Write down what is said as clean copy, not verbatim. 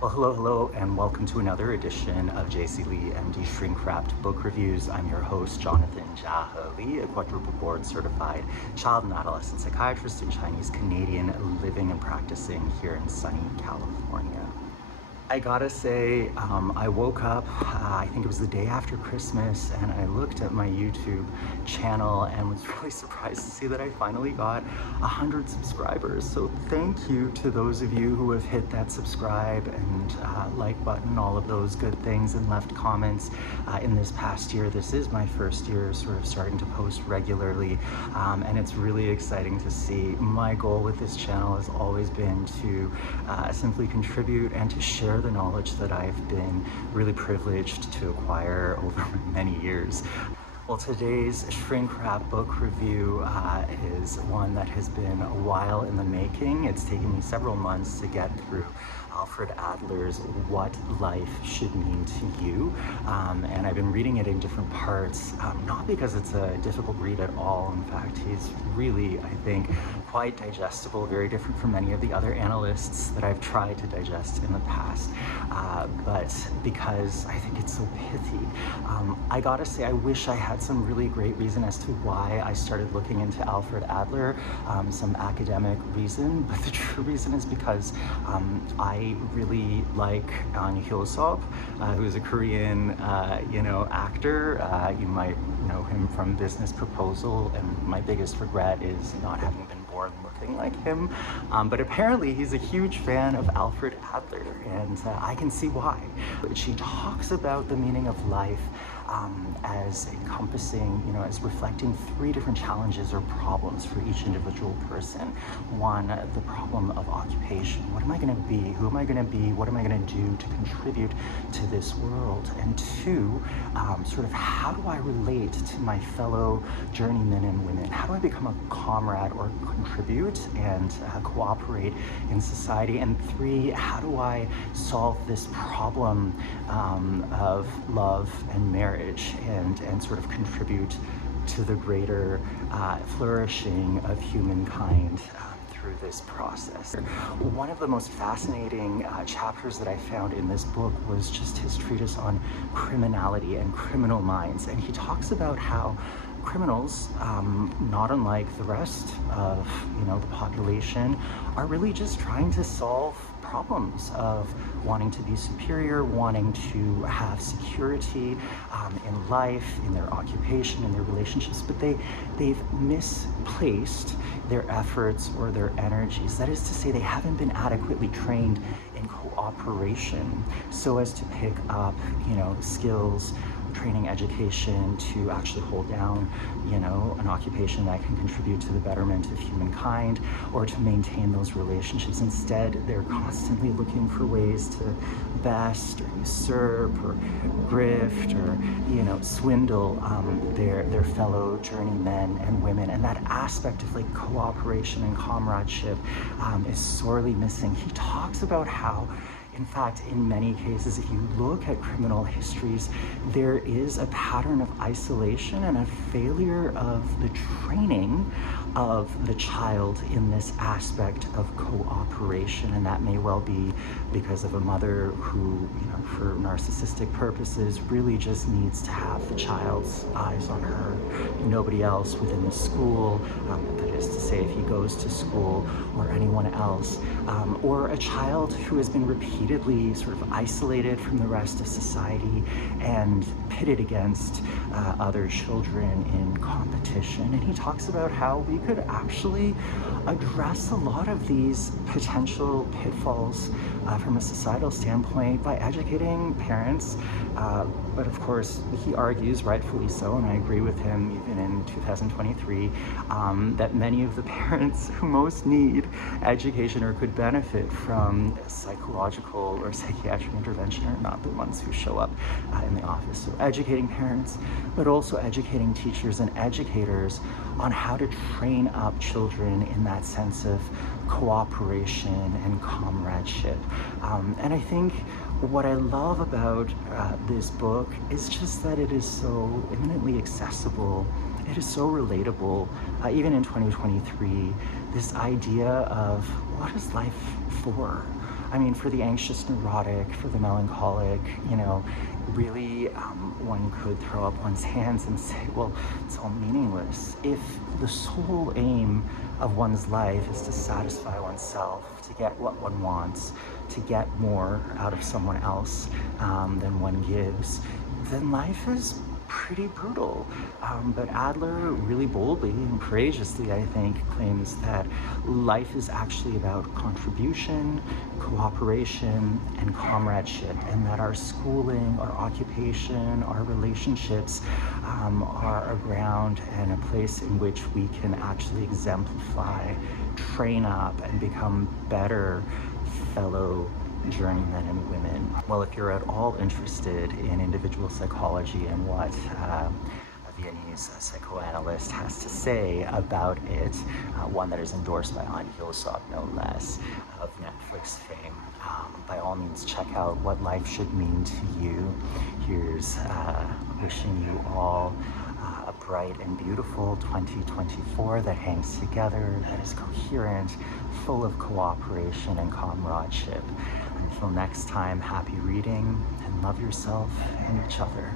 Well, hello, and welcome to another edition of JC Lee MD Shrink Wrapped Book Reviews. I'm your host, Jonathan Jia Lee, a quadruple board certified child and adolescent psychiatrist and Chinese Canadian living and practicing here in sunny California. I gotta say, I woke up, I think it was the day after Christmas, and I looked at my YouTube channel and was really surprised to see that I finally got 100 subscribers. So thank you to those of you who have hit that subscribe and like button, all of those good things, and left comments in this past year. This is my first year sort of starting to post regularly, and it's really exciting to see. My goal with this channel has always been to simply contribute and to share the knowledge that I've been really privileged to acquire over many years. Well, today's shrink wrap book review is one that has been a while in the making. It's taken me several months to get through Alfred Adler's What Life Should Mean to You, and I've been reading it in different parts, not because it's a difficult read at all. In fact, he's really, I think, quite digestible, very different from many of the other analysts that I've tried to digest in the past, but because I think it's so pithy. I gotta say, I wish I had some really great reason as to why I started looking into Alfred Adler, some academic reason, but the true reason is because I really like Ahn Hyo-Seop, who is a Korean, actor. You might know him from Business Proposal, and my biggest regret is not having been born looking like him. But apparently he's a huge fan of Alfred Adler, and I can see why. She talks about the meaning of life as encompassing, as reflecting three different challenges or problems for each individual person. One, the problem of occupation. What am I going to be? Who am I going to be? What am I going to do to contribute to this world? And two, sort of how do I relate to my fellow journeymen and women? How do I become a comrade or contribute and cooperate in society? And three, how do I solve this problem of love and marriage and sort of contribute to the greater flourishing of humankind through this process. One of the most fascinating chapters that I found in this book was just his treatise on criminality and criminal minds, and he talks about how criminals, not unlike the rest of the population, are really just trying to solve problems of wanting to be superior, wanting to have security in life, in their occupation, in their relationships, but they've misplaced their efforts or their energies. That is to say, they haven't been adequately trained in cooperation so as to pick up, skills, training, education to actually hold down, an occupation that can contribute to the betterment of humankind or to maintain those relationships. Instead, they're constantly looking for ways to best or usurp or grift or, swindle their fellow journeymen and women. And that aspect of like cooperation and comradeship is sorely missing. He talks about how, in fact, in many cases, if you look at criminal histories, there is a pattern of isolation and a failure of the training of the child in this aspect of cooperation. And that may well be because of a mother who, for narcissistic purposes, really just needs to have the child's eyes on her, nobody else within the school. That is to say, if he goes to school or anyone else, or a child who has been repeatedly sort of isolated from the rest of society and pitted against other children in competition. And he talks about how we could actually address a lot of these potential pitfalls from a societal standpoint by educating parents. But of course, he argues, rightfully so, and I agree with him even in 2023, that many of the parents who most need education or could benefit from psychological or psychiatric intervention are not the ones who show up in the office. So educating parents, but also educating teachers and educators on how to train up children in that sense of cooperation and comradeship. And I think what I love about this book is just that it is so eminently accessible. It is so relatable, even in 2023, this idea of what is life for? I mean, for the anxious neurotic, for the melancholic, you know, really one could throw up one's hands and say, well, it's all meaningless. If the sole aim of one's life is to satisfy oneself, to get what one wants, to get more out of someone else than one gives, then life is pretty brutal. But Adler really boldly and courageously, I think, claims that life is actually about contribution, cooperation, and comradeship, and that our schooling, our occupation, our relationships are a ground and a place in which we can actually exemplify, train up, and become better fellow journeymen and women. Well, if you're at all interested in individual psychology and what a Viennese psychoanalyst has to say about it, one that is endorsed by Ahn Hyo-Seop, no less, of Netflix fame, by all means check out What Life Should Mean to You. Here's wishing you all a bright and beautiful 2024 that hangs together, that is coherent, full of cooperation and comradeship. Until next time, happy reading and love yourself and each other.